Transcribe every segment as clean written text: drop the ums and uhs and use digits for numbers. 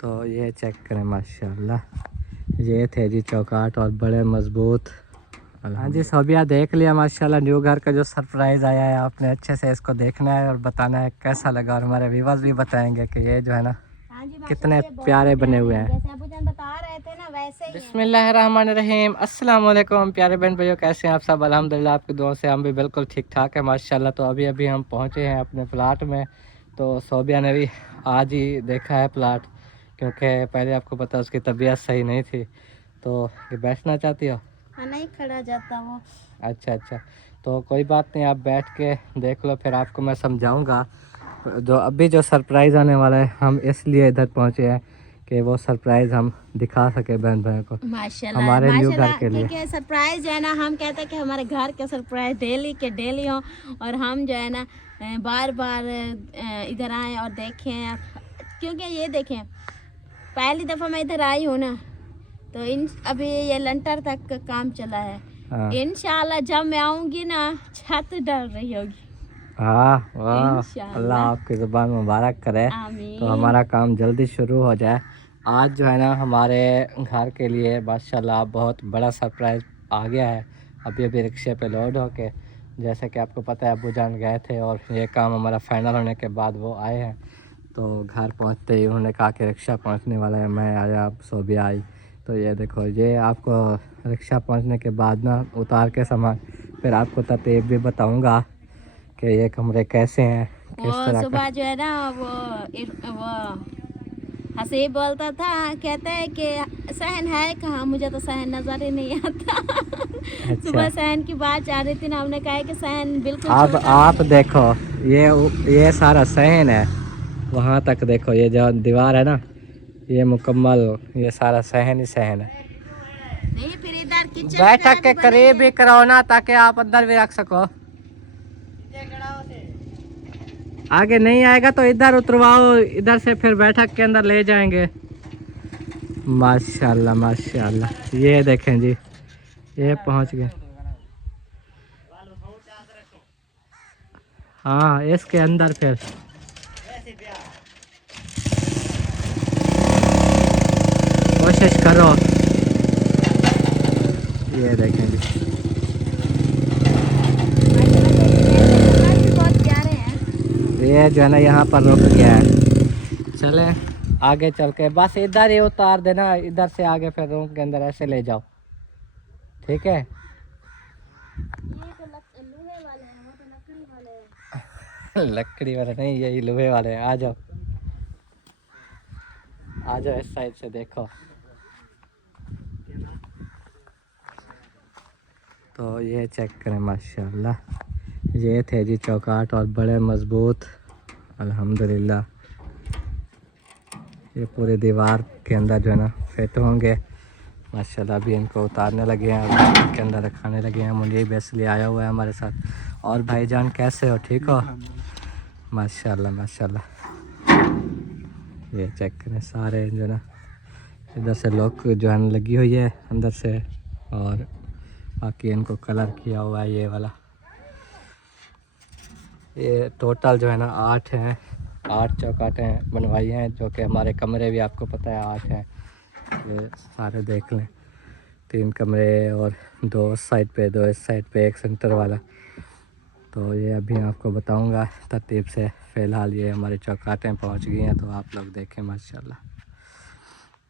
तो ये चेक करें माशाल्लाह, ये थे जी चौकाट और बड़े मजबूत। हाँ जी सोबिया, देख लिया माशाल्लाह न्यू घर का जो सरप्राइज़ आया है, आपने अच्छे से इसको देखना है और बताना है कैसा लगा, और हमारे व्यूअर्स भी बताएंगे कि ये जो है ना कितने प्यारे बने हुए हैं। जैसे आप मुझे बता रहे थे ना वैसे ही। बिस्मिल्लाहिर्रहमानिर्रहीम, अस्सलाम वालेकुम प्यारे बहन भाइयों, कैसे हैं आप सब? अल्हम्दुलिल्लाह आपकी दुआ से हम भी बिल्कुल ठीक ठाक है माशाल्लाह। तो अभी हम पहुँचे हैं अपने प्लाट में। तो सोबिया ने भी आज ही देखा है प्लाट, क्योंकि पहले आपको पता उसकी तबीयत सही नहीं थी। तो ये बैठना चाहती हो? हाँ, नहीं खड़ा जाता वो। अच्छा, तो कोई बात नहीं, आप बैठ के देख लो, फिर आपको मैं समझाऊंगा। जो अभी जो सरप्राइज़ आने वाला है, हम इसलिए इधर पहुंचे हैं कि वो सरप्राइज़ हम दिखा सके बहन भाई को, माशाल्लाह हमारे न्यू घर माशाल्लाह, के लिए। क्योंकि सरप्राइज जो है ना, हम कहते हैं कि हमारे घर के सरप्राइज डेली के डेली हो, और हम जो है ना बार बार इधर आए और देखें। क्योंकि ये देखें, पहली दफ़ा मैं इधर आई हूँ ना, तो अभी ये लंटर तक का काम चला है। हाँ इंशाल्लाह जब मैं आऊँगी ना, छत डल रही होगी। हाँ, वाह, अल्लाह आपकी ज़ुबान मुबारक करे। आमीन। तो हमारा काम जल्दी शुरू हो जाए। आज जो है ना हमारे घर के लिए माशाल्लाह बहुत बड़ा सरप्राइज़ आ गया है। अभी रिक्शे पे लोड होके, जैसे कि आपको पता है अब्बू जान गए थे और ये काम हमारा फाइनल होने के बाद वो आए हैं। तो घर पहुंचते ही उन्होंने कहा कि रिक्शा पहुंचने वाला है, मैं आया, अब सोबिया आई। तो ये देखो, ये आपको रिक्शा पहुंचने के बाद ना उतार के सामान फिर आपको तरतीब भी बताऊंगा कि ये कमरे कैसे हैं, किस वो तरह का। सुबह जो है ना, वो हसीब बोलता था, कहता है कि सहन है कहाँ, मुझे तो सहन नजर ही नहीं आता। अच्छा, सुबह सहन की बात जा रही थी ना, हमने कहा कि सहन बिल्कुल अब छोटा आप है। देखो, ये सारा सहन है, वहाँ तक देखो, ये जो दीवार है ना, ये मुकम्मल, ये सारा सहन ही सहन है। नहीं, फिर इधर किचन बैठक के करीब भी कराओ ना, ताकि आप अंदर भी रख सको। आगे नहीं आएगा तो इधर उतरवाओ, इधर से फिर बैठक के अंदर ले जाएंगे। माशाल्लाह माशाल्लाह, ये देखें जी, ये पहुंच गए। हाँ, इसके अंदर फिर कोशिश करो। ये देखें जी, बहुत प्यारे हैं। ये जो है ना यहाँ पर रुक गया है। चले आगे चल के, बस इधर ही उतार देना, इधर से आगे फिर रूम के अंदर ऐसे ले जाओ, ठीक है? ये तो लोहे वाले हैं, वो तो लकड़ी वाले हैं। लकड़ी वाले नहीं, यही लोहे वाले हैं। आ जाओ आ जाओ, इस साइड से देखो। तो ये चेक करें माशाल्लाह, ये थे जी चौकाट और बड़े मजबूत अल्हम्दुलिल्लाह। ये पूरी दीवार के अंदर जो है ना फिट होंगे माशाल्लाह। अभी इनको उतारने लगे हैं, अभी के अंदर रखाने लगे हैं। मुझे भी इसलिए आया हुआ है हमारे साथ। और भाईजान कैसे हो, ठीक हो? माशाल्लाह माशाल्लाह। ये चेक करें, सारे जो है ना इधर से लॉक जो है लगी हुई है अंदर से, और बाकी इनको कलर किया हुआ है ये वाला। ये टोटल जो है ना 8 हैं, 8 चौकाटें बनवाई हैं, जो कि हमारे कमरे भी आपको पता है 8 हैं। ये सारे देख लें, 3 कमरे और 2 उस साइड पे, 2 इस साइड पे, एक सेंटर वाला। तो ये अभी आपको बताऊंगा तरतीब से। फ़िलहाल ये हमारी चौकाटें पहुंच गई हैं, तो आप लोग देखें माशाल्लाह।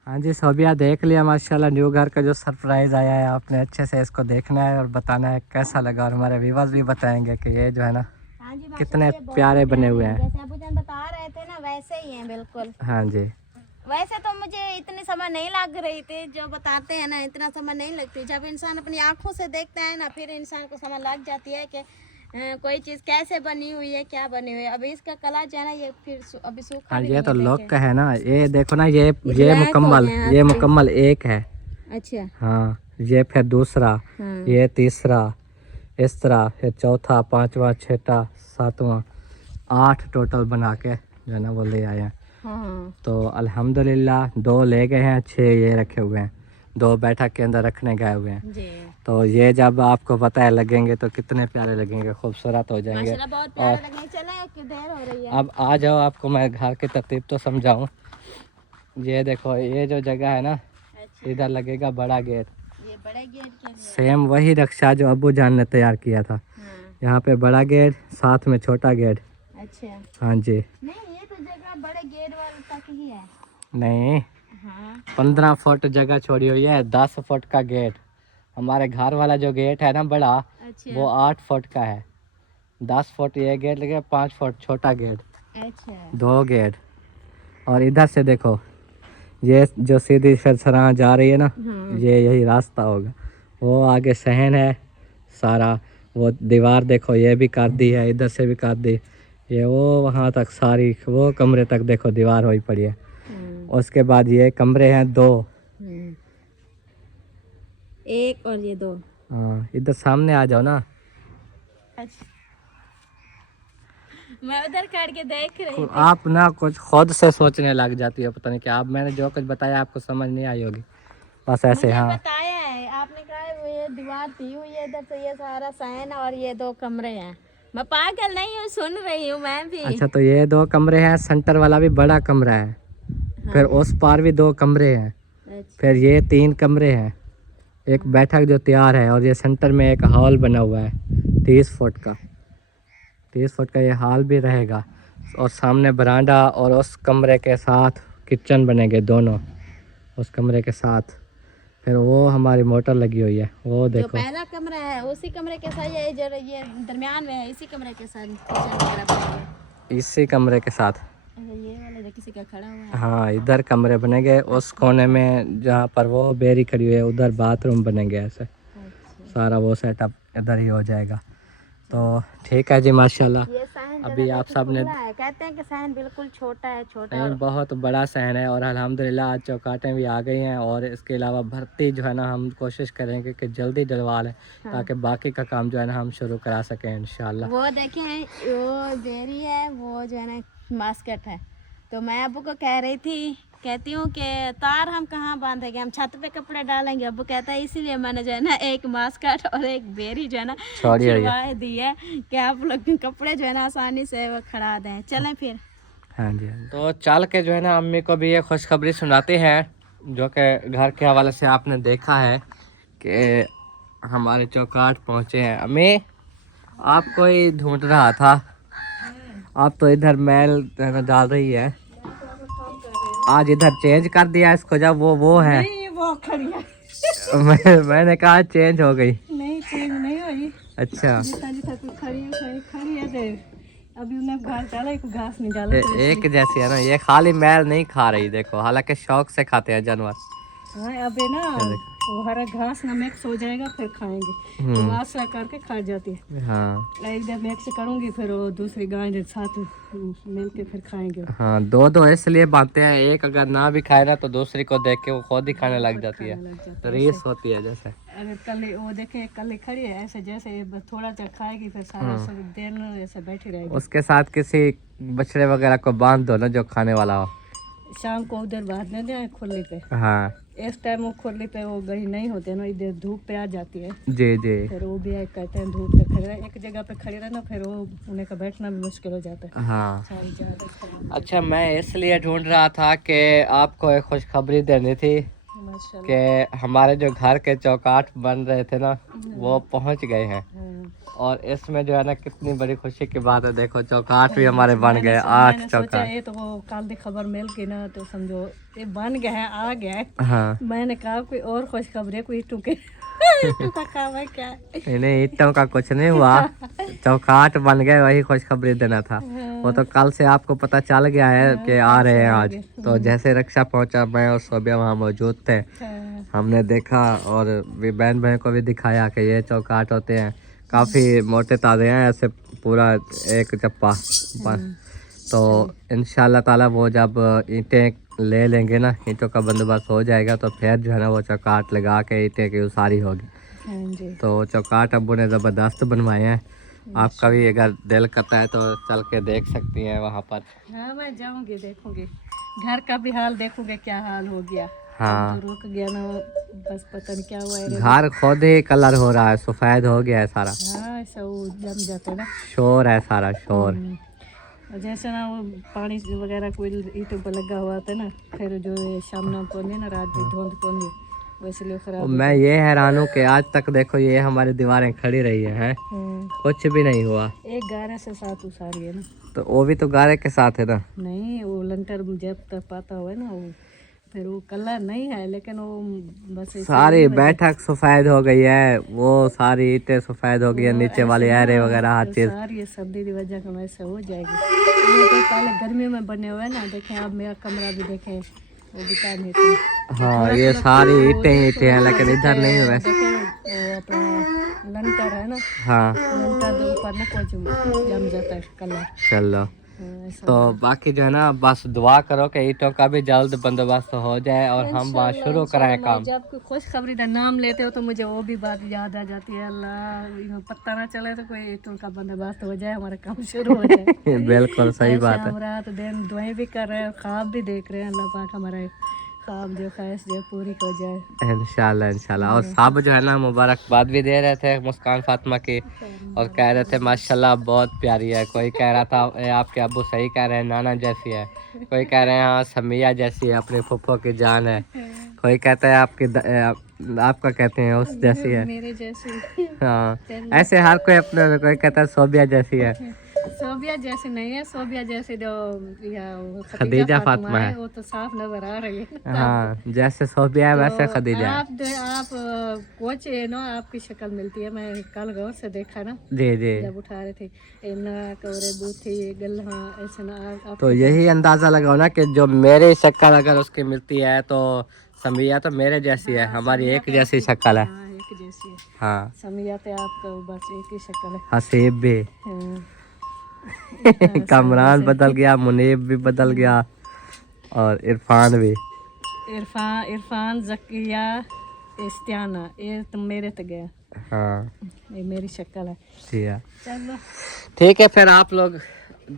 हाँ जी सोबिया, देख लिया माशाल्लाह न्यू घर का जो सरप्राइज़ आया है, आपने अच्छे से इसको देखना है और बताना है कैसा लगा, और हमारे व्यूअर्स भी बताएंगे कि ये जो है ना हाँ जी, कितने प्यारे बने हुए हैं। जैसे आप मुझे बता रहे थे ना वैसे ही हैं बिल्कुल। हाँ जी, वैसे तो मुझे इतनी समय नहीं लग रही थी, जो बताते हैं ना इतना समय नहीं लगती। जब इंसान अपनी आंखों से देखता है ना, फिर इंसान को समझ लग जाती है कि कोई चीज़ कैसे बनी हुई है, क्या बनी हुई है। अभी इसका कलर जो है ना, ये फिर अभी सूखा हाँ भी ये नहीं तो है, लॉक देखें। का है ना, ये देखो ना, ये ब्लैक हो मुकम्मल, गए हैं ये आपके। मुकम्मल एक है। अच्छा। हाँ, ये फिर दूसरा, हाँ। ये तीसरा, इस तरह ये चौथा, पांचवा, छठा, सातवां, 8 टोटल बना के जो है ना वो ले आए हैं। हाँ। तो अल्हम्दुलिल्लाह 2 ले गए हैं, 6 ये रखे हुए हैं, 2 बैठक के अंदर रखने गए हुए हैं। जी। तो ये जब आपको पता है लगेंगे तो कितने प्यारे लगेंगे, खूबसूरत हो जाएंगे। माशाल्लाह बहुत प्यारे लगे। चले कि देर हो रही है। अब आ जाओ, आपको मैं घर की तरतीब तो समझाऊं। ये देखो, ये जो जगह है ना, अच्छा, इधर लगेगा बड़ा गेट। ये बड़े गेट के लिए। सेम वही नक्शा जो अब्बू जान ने तैयार किया था। हाँ, यहाँ पे बड़ा गेट, साथ में छोटा गेट। अच्छा। हाँ जी। नहीं, ये तो जगह बड़े गेट वाले तक ही है। नहीं, हाँ, 15 फुट जगह छोड़ी हुई है, 10 फुट का गेट। हमारे घर वाला जो गेट है ना बड़ा, अच्छा, वो 8 फुट का है। 10 फुट ये गेट लगे, 5 फुट छोटा गेट, अच्छा। 2 गेट। और इधर से देखो, ये जो सीधी सराह जा रही है ना, हाँ, ये यही रास्ता होगा। वो आगे सहन है सारा। वो दीवार देखो, ये भी कर दी है, इधर से भी कर दी। ये वो वहाँ तक सारी, वो कमरे तक देखो दीवार हुई पड़ी है। उसके बाद ये कमरे हैं 2। एक और ये 2। हाँ, इधर सामने आ जाओ ना। अच्छा, मैं उधर काट के देख रही थी। आप ना कुछ खुद से सोचने लग जाती है, पता नहीं क्या। आप, मैंने जो कुछ बताया आपको समझ नहीं आई होगी, बस ऐसे। मुझे हाँ, बताया है, आपने कहा है वो ये दीवार थी हुई है, इधर से ये सारा सहन और ये 2 कमरे हैं। मैं पागल नहीं हूँ, सुन रही हूँ मैं भी। अच्छा, तो ये 2 कमरे हैं, सेंटर वाला भी बड़ा कमरा है। फिर उस पार भी 2 कमरे हैं। अच्छा, फिर ये 3 कमरे हैं, एक बैठक जो तैयार है, और ये सेंटर में एक हॉल बना हुआ है 30 फुट का। 30 फुट का ये हॉल भी रहेगा, और सामने बरामदा, और उस कमरे के साथ किचन बनेंगे दोनों, उस कमरे के साथ। फिर वो हमारी मोटर लगी हुई है, वो जो देखो। पहला कमरा है उसी कमरे के साथ ये जो ये दरमियान में है, इसी कमरे के साथ किचन वगैरह बनेगा। इसी कमरे के साथ। अच्छा, ये वाला जो किसी का खड़ा हुआ है। हाँ, इधर कमरे बनेंगे, उस कोने में जहाँ पर वो बेरी खड़ी हुई है, उधर बाथरूम बनेंगे ऐसे। अच्छा, सारा वो सेटअप इधर ही हो जाएगा। तो ठीक है जी, माशाल्लाह। ये सहन अभी आप सब ने, कहते हैं कि सहन बिल्कुल छोटा है, छोटा नहीं, बहुत बड़ा सहन है। और अल्हम्दुलिल्लाह आज चौकाटें भी आ गई हैं, और इसके अलावा भर्ती जो है ना, हम कोशिश करेंगे कि जल्दी डलवा लें, ताकि बाकी का काम जो है ना हम शुरू करा सकें इंशाल्लाह। वो देखें, वो बेरी है, वो जो है ना मास्केट है। तो मैं अब्बू को कह रही थी, कहती हूँ कि तार हम कहाँ बांधेंगे, हम छत पे कपड़े डालेंगे। अब्बू कहता है इसीलिए मैंने जो है ना एक मास्केट और एक बेरी जो है ना छुड़वा दी है, कि आप लोग कपड़े जो है ना आसानी से वो खड़ा दें। चलें फिर। हाँ जी, हाँ जी। तो चल के जो है ना अम्मी को भी ये खुशखबरी सुनाते हैं, जो कि घर के हवाले से आपने देखा है कि हमारे चौकाट पहुँचे हैं। अम्मी, आपको ही ढूंढ रहा था। आप तो इधर मैल डाल रही है। आज इधर चेंज कर दिया इसको, जब वो है। नहीं, वो खड़ी है। मैंने कहा चेंज हो गई। नहीं, चेंज नहीं हुई। अच्छा, खड़ी है दे। अभी उन्हें घास डाला, एक घास नहीं डाला। एक जैसी है ना, ये खाली मैल नहीं खा रही देखो, हालांकि शौक से खाते हैं जानवर। हाँ, अबे ना वो हरा घास ना मिक्स हो जाएगा, फिर खाएंगे। तो आशा करके खा जाती है। हाँ, एक जब मिक्स करूंगी, फिर वो दूसरी गाय के साथ मिल के फिर खाएंगे। हाँ, 2 इसलिए बांधते हैं, एक अगर ना भी खाए ना तो दूसरी को देख के वो खुद ही खाने लग जाती है। तो रेस होती है जैसे। अगर कल वो देखे, कल खड़ी है ऐसे, जैसे थोड़ा सा खाएगी, फिर सारा सब दिन ऐसे बैठी रहेगी। उसके साथ किसी बछड़े वगैरह को बांध दो ना, जो खाने वाला हो। शाम को उधर बांध देते खुली पे। हाँ इस टाइम वो खुली पे वो गई नहीं होते ना, इधर धूप पे आ जाती है। जी जी। फिर वो भी कहते हैं धूप पे खड़े रहे, एक जगह पे खड़े रहना, फिर वो उन्हें का बैठना भी मुश्किल हो जाता है। हाँ, सारी ज्यादा। अच्छा, मैं इसलिए ढूंढ रहा था कि आपको एक खुशखबरी देनी थी माशाल्लाह। कि हमारे जो घर के चौकाट बन रहे थे ना, वो पहुंच गए हैं। और इसमें जो है ना कितनी बड़ी खुशी की बात है, देखो चौकाट भी हमारे बन गए, 8 चौकाट। ये तो वो कल की खबर मिल के ना, तो समझो ये बन गया है, आ गया है। हाँ, मैंने कहा कोई और खुशखबरी है, कोई टूके का काम है क्या? नहीं, ईंटों का कुछ नहीं हुआ, चौकाट बन गए, वही खुशखबरी देना था। वो तो कल से आपको पता चल गया है कि आ रहे हैं आज। तो जैसे रक्षा पहुंचा, मैं और सोबिया वहाँ मौजूद थे, हमने देखा और बहन भाई को भी दिखाया कि ये चौकाट होते हैं, काफ़ी मोटे ताजे हैं, ऐसे पूरा एक चप्पा बस। तो इंशाल्लाह ताला वो जब ईंटें ले लेंगे ना, ईंटों का बंदोबस्त हो जाएगा, तो फिर जो है ना वो चौकाट लगा के ईंटें की उसारी होगी। तो चौकाट अब्बू ने ज़बरदस्त बनवाए हैं। आपका भी अगर दिल करता है तो चल के देख सकती हैं वहाँ पर। हाँ, मैं जाऊंगी, देखूंगी, घर का भी हाल देखूंगे क्या हाल हो गया। हाँ, तो रुक गया ना, बस पता नहीं क्या हुआ है। घर खुद ही कलर हो रहा है, सफ़ेद हो गया है सारा। हाँ, सब जम जाते ना, शोर है सारा, शोर। और जैसे ना वो पानी वगैरह कोई ईंटों पर लगा हुआ था ना, फिर जो ये शाम ना पौंदी ना रात की धुंध पौंदी, वैसे लिए खराब और मैं ये हैरान हूँ कि आज तक देखो ये हमारी दीवारें खड़ी रही हैं, कुछ भी नहीं हुआ। एक गारे से साथ उसारी है ना, तो वो भी तो गारे के साथ है ना। नहीं वो लंटर जब तक पाता हुआ है ना वो, फिर वो कलर नहीं है लेकिन वो बस ऐसे सारी बैठक सफेद हो गई है, वो सारी ईंटें सफेद हो गई है, नीचे वाले एरे वगैरह हर चीज। सारी सर्दी की वजह से ऐसे हो जाएगी। ये तो पहले गर्मी में बने हुए ना, देखें आप मेरा कमरा भी देखें, वो बेकार नहीं था। हाँ ये सारी ईंटें ईंटें हैं, लेकिन इधर नहीं है वैसे। वो अपना लंटर है ना, हाँ लंटर के ऊपर ना कुछ जम जाता है कलर। चलो ऐसा तो बाकी जो है ना बस दुआ करो कि ईंटों का भी जल्द बंदोबस्त हो जाए और हम वहाँ शुरू कराएं काम। जब कोई खुशखबरी का नाम लेते हो तो मुझे वो भी बात याद आ जाती है, अल्लाह इन्हें पता ना चले तो कोई ईंटों का बंदोबस्त हो जाए, हमारा काम शुरू हो जाए। बिल्कुल सही बात है। हम रात दिन दुआएं भी कर रहे हैं, ख्वाब भी देख रहे हैं, अल्लाह पाक हमारे ख्वाब जो ख्वाहिश जो पूरी हो जाए इंशाल्लाह इंशाल्लाह। और सब जो है ना मुबारकबाद भी दे रहे थे मुस्कान फातिमा की, और कह रहे थे माशाल्लाह बहुत प्यारी है। कोई कह रहा था "ए, आपके अब्बू सही कह रहे हैं, नाना जैसी है"। कोई कह रहे हैं हाँ समिया जैसी है, अपने फुफ्फो की जान है। कोई कहता है आपका कहते हैं उस जैसी है। मेरे जैसी। हाँ ऐसे हर कोई अपने, कोई कहता है सोबिया जैसी है। सोबिया जैसे नहीं है, सोबिया जैसे जो खदीजा फातिमा है, वो तो साफ नजर आ रही है। हाँ जैसे सोबिया है वैसे तो खदीजा है। आप कोच है ना, आपकी शक्ल मिलती है, मैं कल गौर से देखा ना जी जी। जब उठा रहे थे नाक और बूथी गल्हा ऐसे ना आप तो यही अंदाजा लगाओ ना कि जो मेरी शक्ल अगर उसकी मिलती है तो समिया तो मेरे जैसी है, हमारी एक जैसी शक्ल है। हाँ एक जैसी है। हाँ समिया तो आपका बस एक ही शक्ल है। हसीब भी हाँ। कमरान बदल गया, मुनीब भी बदल गया, और इरफान भी। इरफान जकिया इस्तियाना, ये तो मेरे तो गया। हाँ ये मेरी शक्ल है। जी हाँ चलो ठीक है, फिर आप लोग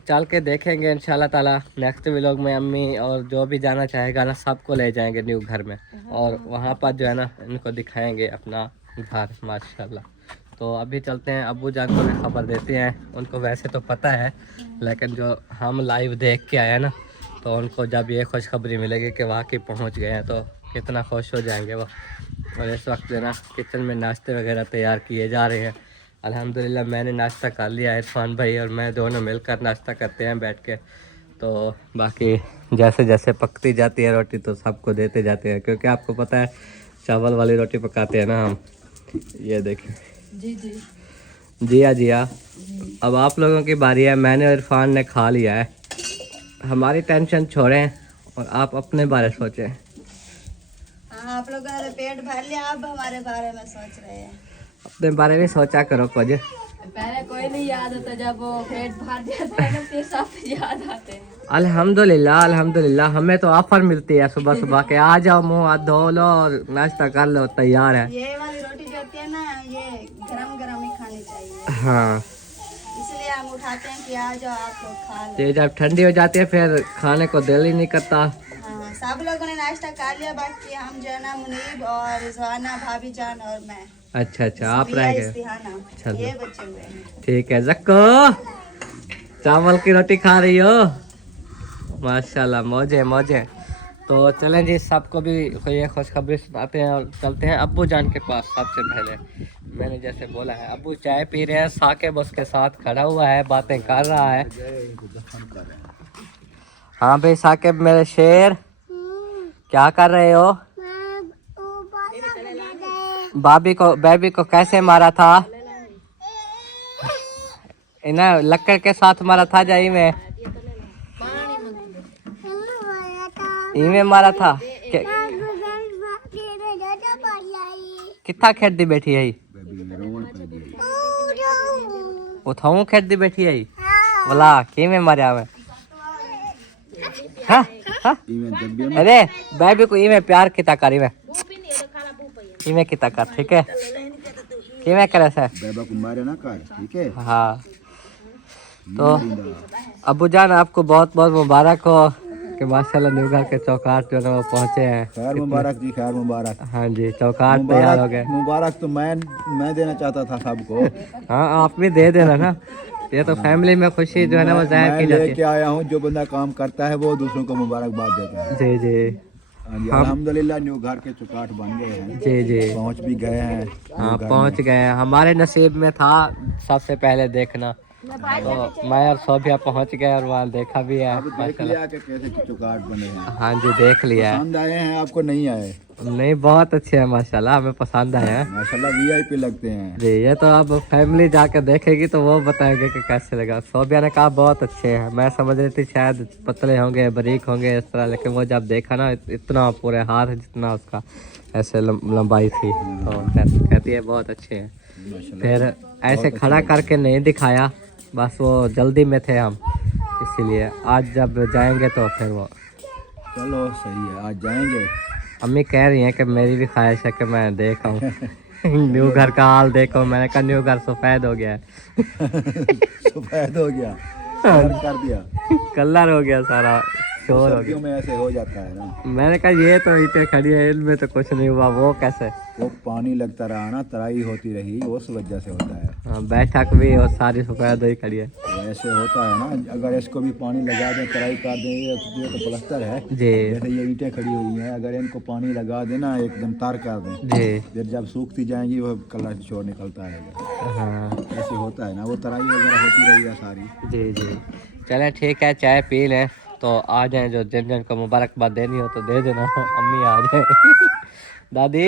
चल के देखेंगे इंशाल्लाह ताला नेक्स्ट व्लॉग में। अम्मी और जो भी जाना चाहेगा ना सबको ले जाएंगे न्यू घर में, और वहाँ पर जो है ना इनको दिखाएंगे अपना घर माशाल्लाह। तो अभी चलते हैं, अब्बू जान को भी खबर देते हैं। उनको वैसे तो पता है, लेकिन जो हम लाइव देख के आए हैं ना, तो उनको जब ये खुशखबरी मिलेगी कि वाकई पहुंच गए हैं तो कितना खुश हो जाएंगे वो। और इस वक्त जो ना किचन में नाश्ते वगैरह तैयार किए जा रहे हैं। अल्हम्दुलिल्लाह मैंने नाश्ता कर लिया है, इरफान भाई और मैं दोनों मिलकर नाश्ता करते हैं बैठ के। तो बाकी जैसे जैसे पकती जाती है रोटी तो सबको देते जाते हैं, क्योंकि आपको पता है चावल वाली रोटी पकाते हैं ना हम। ये देखें जी जी जिया जिया, अब आप लोगों की बारी है। मैंने और इरफान ने खा लिया है, हमारी टेंशन छोड़ें और आप अपने बारे सोचें। आप लोगों ने तो पेट भर लिया, अब हमारे बारे में सोच रहे हैं। अपने बारे में सोचा करो कुछ। पहले कोई नहीं याद होता, जब वो पेट भर जाता है ना फिर सब याद आते हैं। अल्हम्दुलिल्लाह अल्हम्दुलिल्लाह, हमें तो ऑफर मिलती है सुबह सुबह के आ जाओ, मुंह हाथ धो लो और नाश्ता कर लो, तैयार है। ये वाली रोटी जो होती है ना, ये गरम गरम ही खानी चाहिए, हाँ इसलिए हम उठाते हैं कि आ जाओ आप लोग खा लो। ये जब ठंडी हो जाती है फिर खाने को दिल ही नहीं करता। हाँ, सब लोगों ने नाश्ता कर लिया, बाकी हम जो है ना मुनीब और रिजवाना भाभी जान और मैं। अच्छा अच्छा आप रह गए। चलो। ये बच्चे हुए हैं। ठीक है जक्को, चावल की रोटी खा रही हो, माशाल्लाह मौजे मौजे। तो चलें जी, सबको भी ये खुशखबरी सुनाते हैं और चलते हैं अब्बू जान के पास। सबसे पहले मैंने जैसे बोला है, अब्बू चाय पी रहे हैं, साकिब उसके साथ खड़ा हुआ है, बातें कर रहा है। हाँ भाई साकिब मेरे शेर, क्या कर रहे हो? बेबी को कैसे मारा था? इन्हें लकड़ के साथ मारा था जाई में, इमे मारा था। कितना खेड़ती बैठी है? उठाऊ खेड़ती बैठी है बोला कि में मारा में। हाँ? हाँ? अरे बेबी को इमे प्यार किता करी में, इमे किता कर, ठीक है किमे करे से बेबा को मारे ना कर, ठीक है। हाँ तो अब्बू जान आपको बहुत बहुत मुबारक हो कि माशाल्लाह न्यू घर के चौकाट जो है वो पहुँचे हैं। खैर मुबारक जी, खैर मुबारक। हाँ जी चौकाट तैयार हो गए। मुबारक तो मैं देना चाहता था सबको। हाँ आप भी दे देना ना, ये तो फैमिली में खुशी जो है ना वो जाहिर की मैं जाती लेके आया हूँ, जो बंदा काम करता है वो दूसरों को मुबारकबाद देता है। है। जी जी हाँ जी, अल्हम्दुलिल्लाह न्यू घर के चुकाट बन गए हैं, जी जी। पहुँच भी गए हैं। हाँ पहुंच गए हैं, हमारे नसीब में था सबसे पहले देखना, तो मैं और सोभिया पहुंच गए और वहाँ देखा भी है अब देख माशाल्लाह। लिया कि कैसे चुकाट बने हैं। हाँ जी देख लिया है। पसंद आए हैं आपको, नहीं आए? नहीं बहुत अच्छे हैं माशाल्लाह, हमें पसंद आए हैं। माशाल्लाह VIP लगते हैं। जी ये तो अब फैमिली जाके देखेगी तो वो बताएंगे कि कैसे लगा। सोभिया ने कहा बहुत अच्छे हैं, मैं समझ रही थी शायद पतले होंगे बारीक होंगे इस तरह, लेकिन वो जब देखा ना इतना पूरे हाथ जितना उसका ऐसे लंबाई थी, तो कहती है बहुत अच्छे हैं। फिर ऐसे खड़ा करके नहीं दिखाया, बस वो जल्दी में थे हम, इसीलिए आज जब जाएंगे तो फिर वो। चलो सही है, आज जाएंगे। अम्मी कह रही हैं कि मेरी भी ख्वाहिश है कि मैं देख आऊँ न्यू घर का हाल देखो। मैंने कहा न्यू घर सफ़ेद हो गया है सफेद हो गया, कलर कर दिया। कलर हो गया सारा, शोर हो गया। सर्दियों में ऐसे हो जाता है ना। मैंने कहा ये तो ईंटें खड़ी है, इनमें तो कुछ नहीं हुआ, वो कैसे? वो पानी लगता रहा ना, तराई होती रही, उस वजह से होता है। हाँ, बैठक भी और सारी सफ़ेद ही खड़ी है। तो ऐसे होता है ना, अगर इसको भी पानी लगा दें, तराई कर दें, ये तो प्लास्टर है। जी जैसे ये ईंटें खड़ी हुई हैं, अगर इनको पानी लगा देना, एकदम तार कर दें, जी फिर जब सूखती जाएंगी वो कलर छोड़ निकलता है। हाँ ऐसे होता है ना, वो तराई वगैरह होती रही है सारी। जी जी। चलें ठीक है, चाय पी लें तो आ जाएं, जो जिन जिन को मुबारकबाद देनी हो तो दे देना। अम्मी आ जाए दादी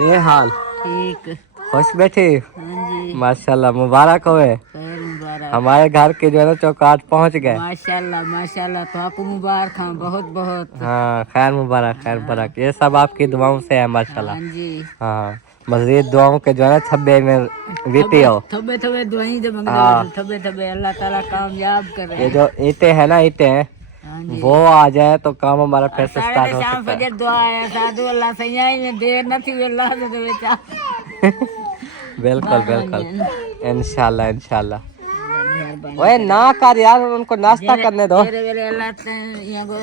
ये हाल ठीक। खुश बैठी? हाँ जी, माशाल्लाह मुबारक होवे, खैर मुबारक। हमारे घर के जो है ना चौकाट पहुंच गए। माशाल्लाह माशाल्लाह, तो आपको मुबारक हाँ, बहुत बहुत। हाँ खैर मुबारक, खैर मुबारक, ये सब आपकी दुआओं से है माशाल्लाह। हाँ जी, हाँ मजीद दुआओं के जो है ना छब्बे में बीती हो। थबे थबे दुआई दे मंगदा, हाँ। थबे थबे अल्लाह ताला कामयाब करे। ये जो ईंटें है ना ईंटें, हाँ जी, वो आ जाए तो काम हमारा फिर से साढ़े स्टार्ट हो शाम सकता है। फजर दुआ है साधु अल्लाह सैयाई में देर न थी अल्लाह से दे बेचा। बिल्कुल बिल्कुल, इंशाल्लाह इंशाल्लाह। ओए ना कर यार, उनको नाश्ता करने दो। तेरे वेले अल्लाह ते यहाँ को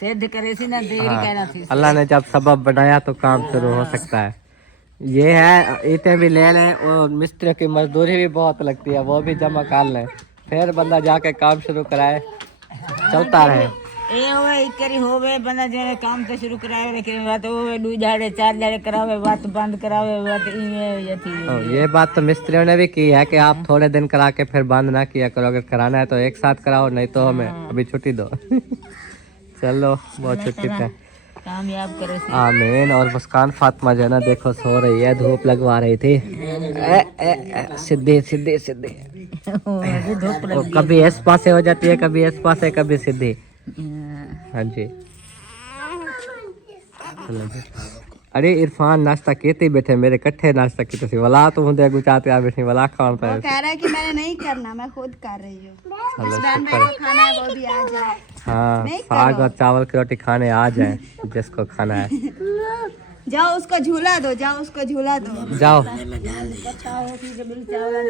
सिद्ध करे सी ना, देर हाँ, कहना थी। अल्लाह ने जब सबब बनाया तो काम शुरू हो सकता है। ये है ईंटें भी ले लें और मिस्त्री की मजदूरी भी बहुत लगती है, वो भी जमा कर लें, फिर बंदा जाके काम शुरू कराए, चलता रहे। ए होवे इकरी होवे बंदा जेने काम तो शुरू करावे, लेकिन बात होवे 2 झाड़े 4 झाड़े करावे, बात बंद करावे, बात ये थी। ये बात तो मिस्त्रियों ने भी की है कि आप थोड़े दिन करा के फिर बंद ना किया करो, अगर कराना है तो एक साथ कराओ, नहीं तो हमें अभी छुट्टी दो चलो बहुत छुट्टी पे कामयाब करे सी। आमीन। और मुस्कान फातिमा जो है ना देखो सो रही है, धूप लगवा रही थी। सीधी सीधी सीधी धूप वो कभी इस पासे हो जाती है, कभी इस पासे, कभी सीधी। हाँ जी। अरे इरफान नाश्ता केते बैठे, मेरे कट्ठे नाश्ता किते सी वला तो हुंदे गुचाते आ बैठी वला खान पे। कह रहा है कि मैंने नहीं करना, मैं खुद कर रही हूँ। चलो जिस बहन शुक्र भाई को खाना है वो भी आ जाए। हाँ साग और चावल की रोटी खाने आ जाए जिसको खाना है। जाओ उसको झूला दो, जाओ उसको झूला दो। जाओ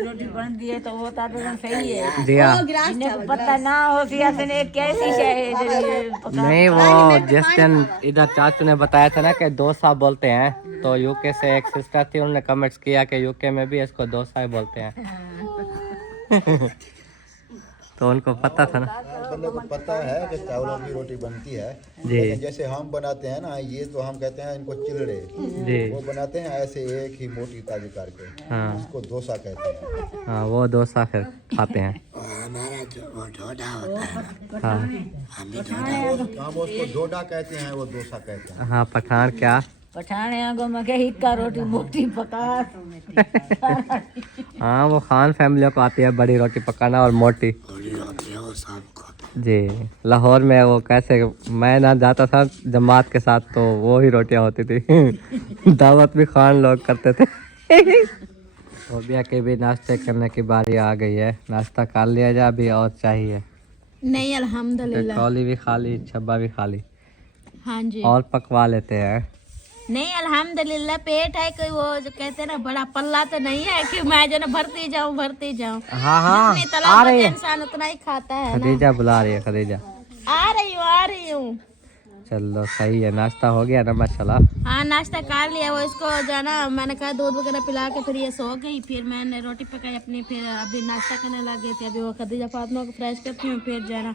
रोटी बन दी है तो वो तो सही है। जी हाँ। गिलास पता ना हो सियासने कैसी है। नहीं वो जिस दिन इधर चाचू ने बताया था ना कि डोसा बोलते हैं, तो यूके से एक सिस्टर थी, उन्होंने कमेंट्स किया कि यूके में भी इसको डोसा ही बोलते हैं तो उनको पता था ना। बंदे को पता है कि चावलों की रोटी बनती है, जी लेकिन जैसे हम बनाते हैं ना, ये तो हम कहते हैं इनको चिलड़े, जी वो बनाते हैं ऐसे एक ही मोटी ताजी करके, हाँ उसको डोसा कहते हैं। हाँ वो डोसा फिर खाते हैं। हाँ हम उसको डोडा कहते हैं, वो डोसा कहते हैं। हाँ पठान क्या पठाने आगो मके हिक्का रोटी मोटी पका। हाँ वो खान फैमिलियों को आती है बड़ी रोटी पकाना और मोटी। जी लाहौर में वो कैसे, मैं ना जाता था जमात के साथ तो वो ही रोटियां होती थी दावत भी खान लोग करते थे फोबिया के भी नाश्ते करने की बारी आ गई है, नाश्ता कर लिया जा अभी और चाहिए? नहीं अल्हम्दुलिल्लाह। कौली भी खा ली, छब्बा भी खा ली, हाँ जी। और पकवा लेते हैं। नहीं अल्हम्दुलिल्लाह, पेट है कोई वो जो कहते हैं ना बड़ा पल्ला तो नहीं है कि मैं जो ना भरती जाऊं। हाँ हाँ जितनी आ तलाब रही होता है, इंसान उतना ही खाता है ना। खदीजा बुला रही है, खदीजा आ रही हूँ। चलो सही है, नाश्ता हो गया ना माशाल्लाह। हाँ नाश्ता कर लिया। वो इसको जो है ना मैंने कहा दूध वगैरह पिला के फिर ये सो गई, फिर मैंने रोटी पकाई अपनी, फिर अभी नाश्ता करने लग गई थी। अभी वो खदीजा फातिमा को फ्रेश करती हूँ, फिर जो है ना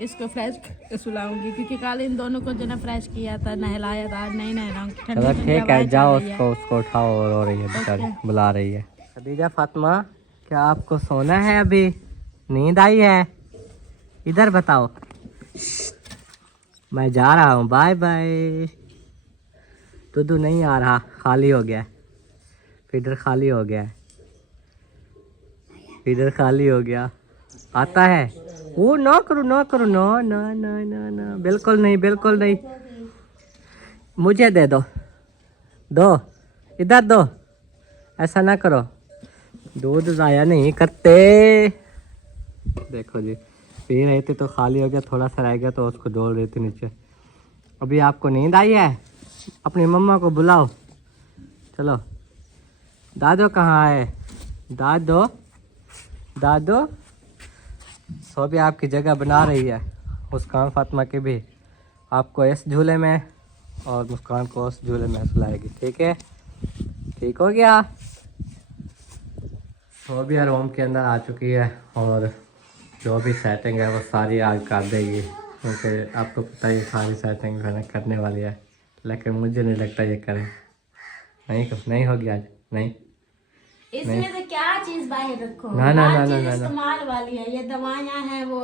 इसको फ्रेश सुलाऊंगी, क्योंकि कल इन दोनों को जो है ना फ्रेश किया था, नहलाया था। आज नहीं नहलाऊंगी, ठंडी चलो ठंडी ठीक है, हवाएं चल जाओ रही है। उसको उठाओ, और रो रही है बेचारी, बुला रही है। खदीजा फातिमा, क्या आपको सोना है? अभी नींद आई है? इधर बताओ। मैं जा रहा हूँ, बाय बाय। दूध नहीं आ रहा, खाली हो गया, फीडर खाली हो गया, फीडर खाली हो गया। आता है वो, ना करो ना करो, ना ना ना ना ना, बिल्कुल नहीं, बिल्कुल नहीं। मुझे दे दो, दो, इधर दो, ऐसा ना करो, दूध ज़ाया नहीं करते। देखो जी, पी रही थी तो खाली हो गया, थोड़ा सा रह गया तो उसको डोल रही थी नीचे। अभी आपको नींद आई है? अपनी मम्मा को बुलाओ, चलो। दादो कहाँ है? दादो, दादो। सो भी आपकी जगह बना रही है, मुस्कान फातिमा की भी। आपको इस झूले में और मुस्कान को उस झूले में सुलाएगी, ठीक है? ठीक हो गया। सो भी रूम के अंदर आ चुकी है, और जो भी सेटिंग है वो सारी आज कर देगी, क्योंकि आपको पता ही सारी सेटिंग मैंने करने वाली है, लेकिन मुझे नहीं लगता ये करें। नहीं होगी आज, नहीं। इसमें से क्या चीज बाहर रखो, ना ना हर ना ना चीज ना ना। इस्तेमाल वाली है। ये दवाइयाँ हैं, वो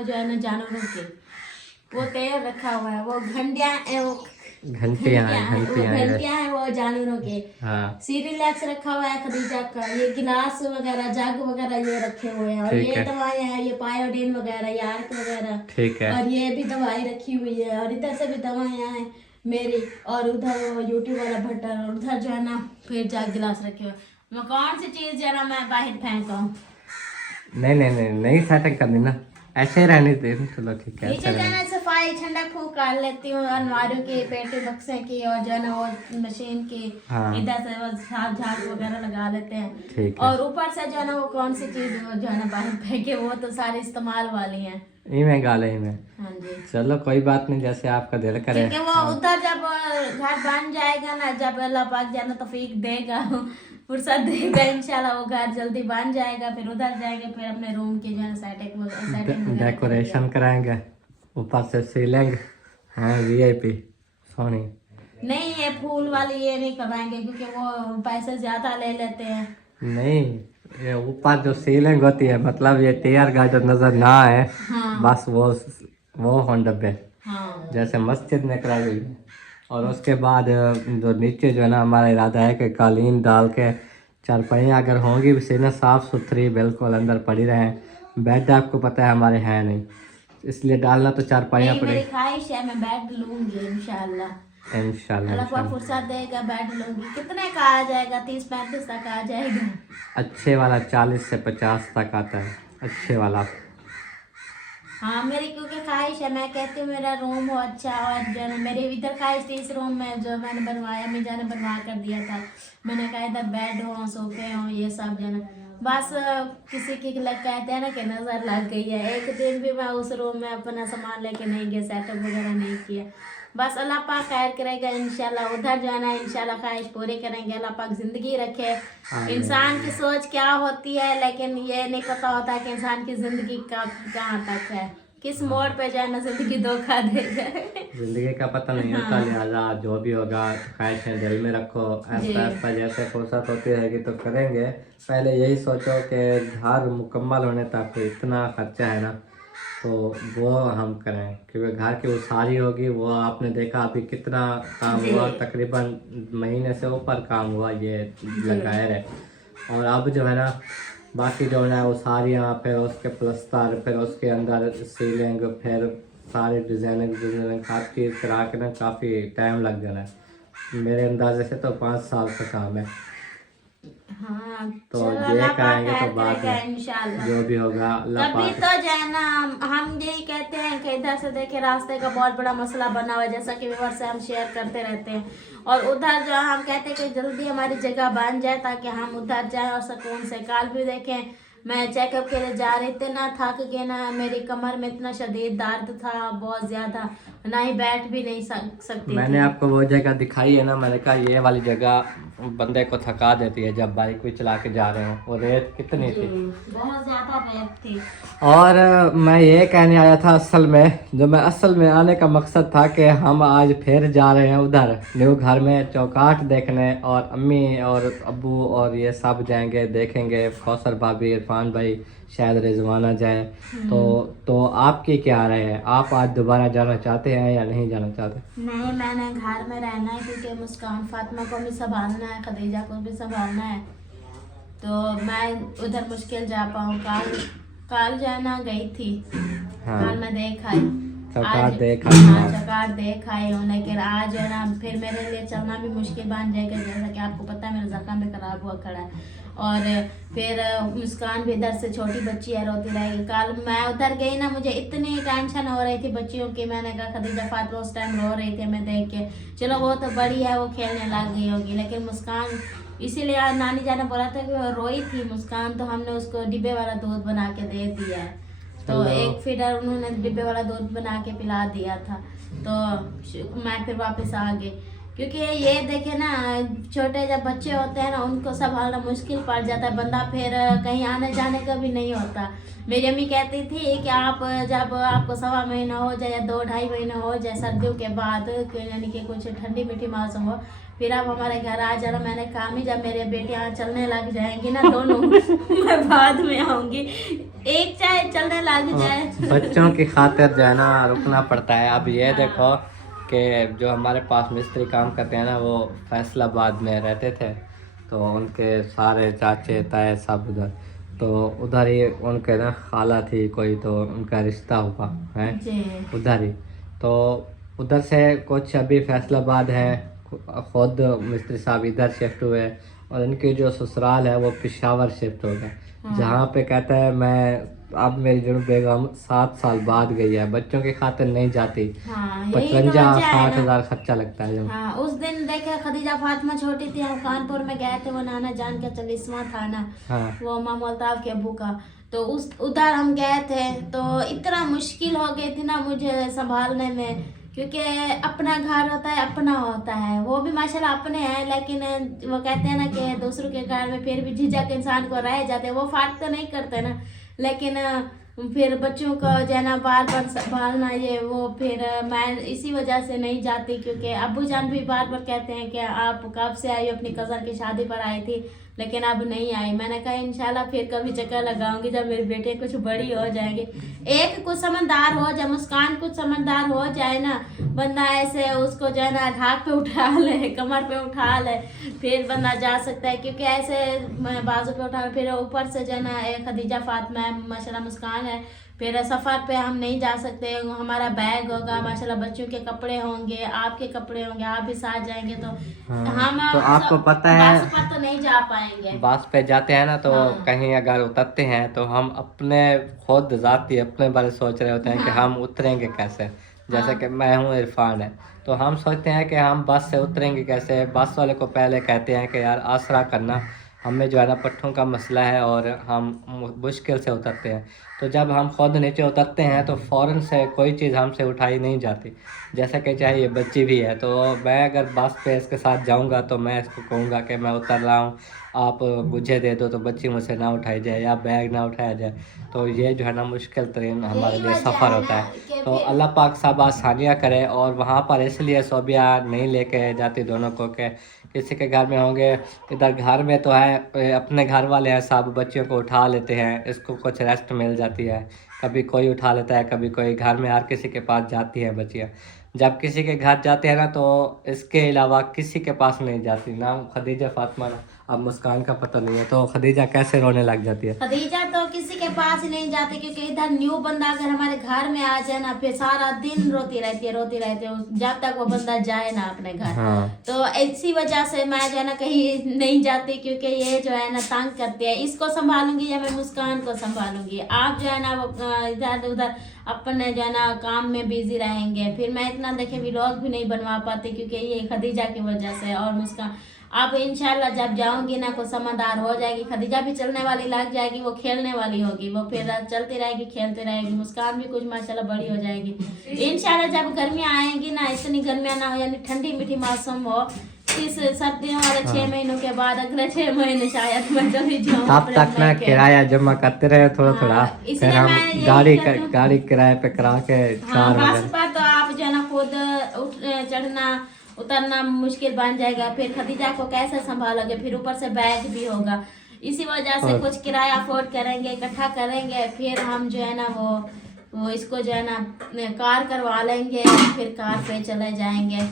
जो है ना जानवरों के, वो तेल रखा हुआ है, वो घंटियाँ घंटियाँ हैं वो जानवरों के। हाँ सीरिलैक्स रखा हुआ है खदीजा का, ये गिलास वगैरह, जग वगैरह ये रखे हुए हैं, और ठीक ये है। दवाइयाँ हैं, ये पायोडीन वगैरह, यार्क वगैरह, ठीक है। और ये भी दवाई रखी हुई है, और इधर से भी दवाइयाँ हैं मेरी, और उधर वो यूट्यूब वाला भट्टा, और उधर जो है ना फिर जग गिलास रखे हुए। मैं कौन सी चीज जो है ना मैं बाहर फेंका? नहीं सेटिंग करनी ना, ऐसे ही रहने दे। चलो ठीक है, नीचे ऐसे जाना सफाई ठंडा फूक कर लेती हूँ, अलमारियों की, पेटी बक्से की, और जो है ना वो मशीन की, हाँ। इधर से वो झाड़ू वगैरह लगा लेते हैं। ठीक है। और ऊपर से जो है ना वो कौन सी चीज वो जो है ना बाहर फेंके, वो तो सारे इस्तेमाल वाली हैं। ई में गाले ही में। हाँ जी, चलो कोई बात नहीं, जैसे आपका दिल करे। क्योंकि वो उधर जब घर बन जाएगा ना, जब अल्लाह पाक जाना तौफीक देगा, फुर्सत देगा, इंशाल्लाह वो घर जल्दी बन जाएगा, फिर उधर जाएंगे, फिर अपने रूम की जो है सेटिंग डेकोरेशन कराएंगे, ऊपर से सीलिंग है VIP सोनी। नहीं, ये फूल वाली ये नहीं करवाएंगे, क्योंकि वो पैसे ज्यादा ले लेते हैं। नहीं, ये ऊपर जो सीलिंग होती है, मतलब ये टेयर गार्डन नजर ना आए, हाँ बस वो हों डब्बे, हाँ जैसे मस्जिद में कराई हुई है। और उसके बाद जो नीचे जो है ना, हमारा इरादा है कि कालीन डाल के चारपाइयाँ अगर होंगी भी सही ना, साफ़ सुथरी बिल्कुल अंदर पड़ी रहें। बेड आपको पता है हमारे हैं नहीं, इसलिए डालना तो चारपाइयाँ नहीं, पड़े। मेरी ख्वाहिश है मैं बेड लूंगी इंशाल्लाह। इंशाल्लाह अल्लाह पाक फुर्सत देगा, बेड लूंगी। कितने का आ जाएगा? 30-35 तक आ जाएगा। अच्छे वाला 40 से 50 तक आता है, अच्छे वाला। हाँ, मेरी क्योंकि ख्वाहिश है, मैं कहती हूँ मेरा रूम हो अच्छा, और जो है ना मेरी इधर ख्वाहिश थी इस रूम में जो मैंने बनवाया, मीजा ने बनवा कर दिया था। मैंने कहा इधर बेड हो, सोफे हो, ये सब जो है ना, बस किसी की लग कहते हैं ना कि नज़र लग गई है। एक दिन भी मैं उस रूम में अपना सामान लेके नहीं गया, सेटअप वगैरह नहीं किया। बस अल्लाह पाक खैर करेगा इंशाल्लाह, उधर जो है ना इंशाल्लाह ख्वाहिश पूरी करेंगे। अल्लाह पाक ज़िंदगी रखे। इंसान की सोच क्या होती है, लेकिन ये नहीं पता होता कि इंसान की ज़िंदगी कहाँ तक है, किस मोड़ पे जो है ना ज़िंदगी धोखा दे जाए। जिंदगी का पता नहीं होता, लिहाजा जो भी होगा ख्वाहिशें दिल में रखो, ऐसा ऐसा जैसे फुर्सत होती रहेगी तो करेंगे। पहले यही सोचो कि घर मुकम्मल होने तक इतना खर्चा है ना, तो वो हम करें, क्योंकि घर की उसारी होगी। वो आपने देखा अभी कितना काम हुआ, तकरीबन महीने से ऊपर काम हुआ ये लगाए रहे। और अब जो है ना बाकी जो है उसारियाँ, फिर उसके प्लस्तर, फिर उसके अंदर सीलिंग, फिर सारे डिज़ाइनिंग हर चीज़ करा के ना काफ़ी टाइम लग जाना है। मेरे अंदाजे से तो 5 साल का काम है। हाँ, तो चलो ये अल्लाह पाक कराएंगे खैर तो बाद करेगा में इंशाल्लाह। जो भी होगा अल्लाह कभी पाक। तो जो है ना हम यही कहते हैं कि इधर से देखे रास्ते का बहुत बड़ा मसला बना हुआ है, जैसा कि व्यूअर्स से हम शेयर करते रहते हैं। और उधर जो हम कहते हैं कि जल्दी हमारी जगह बन जाए ताकि हम उधर जाएं और सुकून से। कल भी देखें मैं चेकअप के लिए जा रही थी ना, थक गई ना, मेरी कमर में इतना शदीद दर्द था बहुत ज़्यादा, ना ही बैठ भी नहीं सकती मैंने थी। आपको वो जगह दिखाई है ना, मैंने कहा ये वाली जगह बंदे को थका देती है जब बाइक भी चला के जा रहे हो। वो रेत कितनी थी, बहुत ज्यादा रेत थी। और मैं ये कहने आया था असल में आने का मकसद था कि हम आज फिर जा रहे हैं उधर न्यू घर में चौकाट देखने, और अम्मी और अब्बू और ये सब जाएंगे, देखेंगे। कौसर भाभी, इरफान भाई, शायद रिजवाना जाए। तो आपकी क्या राय है? आप आज दोबारा जाना चाहते हैं या नहीं जाना चाहते? नहीं, मैंने घर में रहना है क्योंकि मुस्कान फातिमा को भी संभालना है, खदीजा को भी संभालना है। तो मैं उधर मुश्किल जा पाऊँ। काल जाना गई थी। हाँ। काल मैं देख आई, चौकाट देख हाँ आई। चौकाट देख आई हूँ, लेकिन आज है ना फिर मेरे लिए चलना भी मुश्किल बन जाएगा। जैसा कि आपको पता है मेरा जख्म भी खराब हुआ खड़ा है, और फिर मुस्कान भी इधर से छोटी बच्ची है, रोती रहेगी। कल मैं उधर गई ना, मुझे इतनी टेंशन हो रही थी बच्चियों की। मैंने कहा खदीजा फातिमा उस टाइम रो रही थी, मैं देख के चलो वो तो बड़ी है, वो खेलने लग गई होगी, लेकिन मुस्कान, इसीलिए आज नानी जाने बोला था कि वो रोई थी मुस्कान, तो हमने उसको डिब्बे वाला दूध बना के दे दिया है। तो एक फीडर उन्होंने डिब्बे वाला दूध बना के पिला दिया था। तो मैं फिर वापस आ गई, क्योंकि ये देखे ना, छोटे जब बच्चे होते हैं ना, उनको संभालना मुश्किल पड़ जाता है। बंदा फिर कहीं आने जाने का भी नहीं होता। मेरी अम्मी कहती थी कि आप जब आपको 1.25 महीना हो जाए या 2-2.5 महीने हो जाए सर्दियों के बाद, यानी कि कुछ ठंडी मीठी मौसम हो, फिर आप हमारे घर आ जाना। मैंने कहा भी जब मेरे बेटे यहाँ चलने लग जाएंगे ना दोनों मैं बाद में आऊंगी, एक चाहे चलने लग जाए। बच्चों की खातिर जो है ना रुकना पड़ता है। अब ये देखो कि जो हमारे पास मिस्त्री काम करते हैं ना, वो फैसलाबाद में रहते थे, तो उनके सारे चाचे ताए सब उधर, तो उधर ही उनके ना खाला थी कोई, तो उनका रिश्ता हुआ है उधर ही। तो उधर से कुछ अभी फैसलाबाद है, खुद मिस्त्री साहब इधर शिफ्ट हुए, और इनके जो ससुराल है वो पेशावर शिफ्ट हो गए। जहाँ पे कहता है मैं, अब मेरी जो बेगम 7 साल बाद गई है, बच्चों की खातिर नहीं जाती। हाँ, 55-60 हज़ार खर्चा लगता है। हाँ, उस दिन देखे खदीजा फातिमा छोटी थी, हम कानपुर में गए थे, वो नाना जान का 40वां था ना। हाँ। वो मामू अल्ताफ के अबू का, तो उधर हम गए थे, तो इतना मुश्किल हो गई थी ना मुझे संभालने में, क्योंकि अपना घर होता है, अपना होता है, वो भी माशाल्लाह अपने हैं, लेकिन वो कहते हैं ना कि दूसरों के घर में फिर भी झिझक इंसान को रह जाते हैं। वो फाट तो नहीं करते ना, लेकिन फिर बच्चों को जो है ना बार बार संभालना, ये वो, फिर मैं इसी वजह से नहीं जाती। क्योंकि अब्बू जान भी बार बार कहते हैं कि आप कब से आई हो, अपनी कज़न की शादी पर आई थी लेकिन अब नहीं आई। मैंने कहा इंशाल्लाह फिर कभी चक्कर लगाऊंगी जब मेरे बेटे कुछ बड़ी हो जाएंगे, एक कुछ समझदार हो जाए, मुस्कान कुछ समझदार हो जाए ना, बंदा ऐसे उसको जो है ना हाथ पे उठा ले, कमर पे उठा ले, फिर बंदा जा सकता है। क्योंकि ऐसे बाजू पे उठा, फिर ऊपर से जो है ना खदीजा फातिमा है, माशाल्लाह मुस्कान है, फिर सफ़र पे हम नहीं जा सकते। हमारा बैग होगा, माशाल्लाह बच्चों के कपड़े होंगे, आपके कपड़े होंगे, आप भी साथ जाएंगे, तो हम तो आपको पता है बस पर तो नहीं जा पाएंगे। बस पे जाते हैं ना, तो कहीं अगर उतरते हैं तो हम अपने खुद जाती अपने बारे सोच रहे होते हैं कि हम उतरेंगे कैसे। जैसे कि मैं हूँ, इरफान है, तो हम सोचते हैं कि हम बस से उतरेंगे कैसे। बस वाले को पहले कहते हैं कि यार आसरा करना, हमें जो है ना पट्ठों का मसला है और हम मुश्किल से उतरते हैं। तो जब हम खुद नीचे उतरते हैं तो फ़ौरन से कोई चीज़ हमसे उठाई नहीं जाती। जैसा कि चाहे ये बच्ची भी है, तो मैं अगर बस पे इसके साथ जाऊंगा तो मैं इसको कहूँगा कि मैं उतर रहा हूँ, आप मुझे दे दो, तो बच्ची मुझसे ना उठाई जाए या बैग ना उठाया जाए। तो ये जो है ना मुश्किल तरीन हमारे लिए सफ़र होता है। तो अल्लाह पाक सब आसानियाँ करे। और वहाँ पर इसलिए सोबिया नहीं लेके जाती दोनों को कि किसी के घर में होंगे, इधर घर में तो है अपने घर वाले हैं, सब बच्चियों को उठा लेते हैं, इसको कुछ रेस्ट मिल जाती है, कभी कोई उठा लेता है, कभी कोई, घर में हर किसी के पास जाती है बच्चियाँ। जब किसी के घर जाते हैं ना, तो इसके अलावा किसी के पास नहीं जाती, ना खदीजा फातिमा ना। अब मुस्कान का पता नहीं है, तो खदीजा कैसे रोने लग जाती है? खदीजा तो किसी के पास ही नहीं जाती, क्योंकि इधर न्यू बंदा अगर हमारे घर में आ जाए ना, फिर सारा दिन रोती रहती है जब तक वो बंदा जाए ना अपने घर। हाँ। तो इसी वजह से मैं जो है ना कहीं नहीं जाती, क्योंकि ये जो है ना तंग करती है। इसको संभालूंगी या मैं मुस्कान को संभालूंगी, आप जो है ना वो इधर उधर अपने जो है ना काम में बिजी रहेंगे। फिर मैं इतना देखे व्लॉग भी नहीं बनवा पाती, क्योंकि ये खदीजा की वजह से। और मुस्कान अब इंशाल्लाह जब जाऊंगी ना को समझदार हो जाएगी, खदीजा भी चलने वाली लग जाएगी, वो खेलने वाली होगी, वो फिर चलती रहेगी खेलती रहेगी, मुस्कान भी कुछ माशाल्लाह बड़ी हो जाएगी इंशाल्लाह। जब गर्मियाँ आएंगी ना, इतनी गर्मियाँ ना हो, यानी ठंडी मीठी मौसम हो, इस सर्दियों वाले 6 महीनों के बाद अगले 6 महीने शायद मैं चली जाऊँ तब तक ना किराया जमा करते रहे थोड़ा थोड़ा, फिर इसलिए हम मैं यही कहती हूँ। गाड़ी किराए पे करा के हाँ, कार बस पर तो आप जो है ना खुद चढ़ना उतरना मुश्किल बन जाएगा, फिर खदीजा को कैसे संभालोगे, फिर ऊपर से बैग भी होगा। इसी वजह से और- कुछ किराया अफोर्ड करेंगे, इकट्ठा करेंगे, फिर हम जो है ना वो इसको जो है ना कार करवा लेंगे, फिर कार पे चले जाएंगे।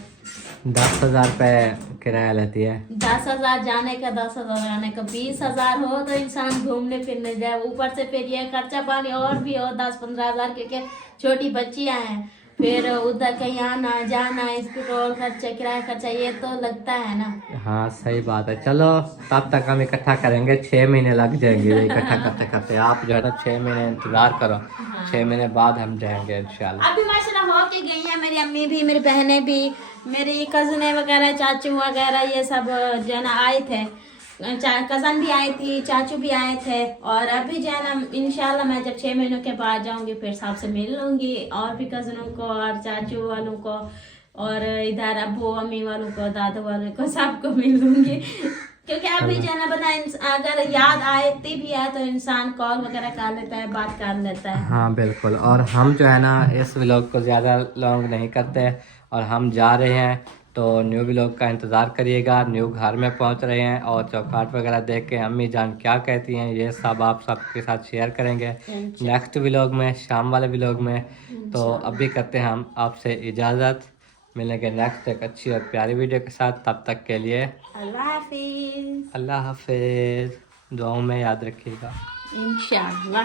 10,000 रुपये किराया लेती है। 10,000 जाने का, 10,000 आने का, 20,000 हो तो इंसान घूमने फिरने जाए, ऊपर से फिर ये खर्चा पानी और भी हो 10-15,000, क्योंकि छोटी बच्चियां हैं, फिर उधर कहीं आना जाना, पेट्रोल खर्चा किराया खर्चा ये तो लगता है ना। हाँ सही बात है। चलो तब तक हम इकट्ठा करेंगे, 6 महीने लग जाएंगे इकट्ठा करते करते। आप जो है ना 6 महीने इंतजार करो, 6 महीने बाद हम जाएंगे इंशाल्लाह। अभी माशाल्लाह हो के गई है मेरी अम्मी भी, मेरी बहनें भी, मेरी कज़नें वगैरह, चाचू वगैरह, ये सब जो है ना आए थे, कज़न भी आई थी, चाचू भी आए थे। और अभी जो है ना इंशाल्लाह मैं जब 6 महीनों के बाद जाऊंगी फिर सबसे मिल लूंगी, और भी कज़नों को और चाचू वालों को और इधर अब्बू अम्मी वालों को, दादू वालों को, सबको मिल लूंगी। क्योंकि अभी जो है ना बता, अगर याद आती भी है तो इंसान कॉल वगैरह कर लेता है, बात कर लेता है। हाँ बिल्कुल। और हम जो है ना इस व्लॉग को ज़्यादा लॉन्ग नहीं करते, और हम जा रहे हैं तो न्यू व्लॉग का इंतज़ार करिएगा। न्यू घर में पहुंच रहे हैं और चौकाट वगैरह देख के अम्मी जान क्या कहती हैं ये सब आप सबके साथ शेयर करेंगे नेक्स्ट व्लॉग में, शाम वाले व्लॉग में। तो अभी करते हैं हम आपसे इजाज़त, मिलेंगे नेक्स्ट एक अच्छी और प्यारी वीडियो के साथ। तब तक के लिए अल्लाह हाफिज, अल्लाह हाफिज़, दुआओं में याद रखिएगा। इंशाल्लाह।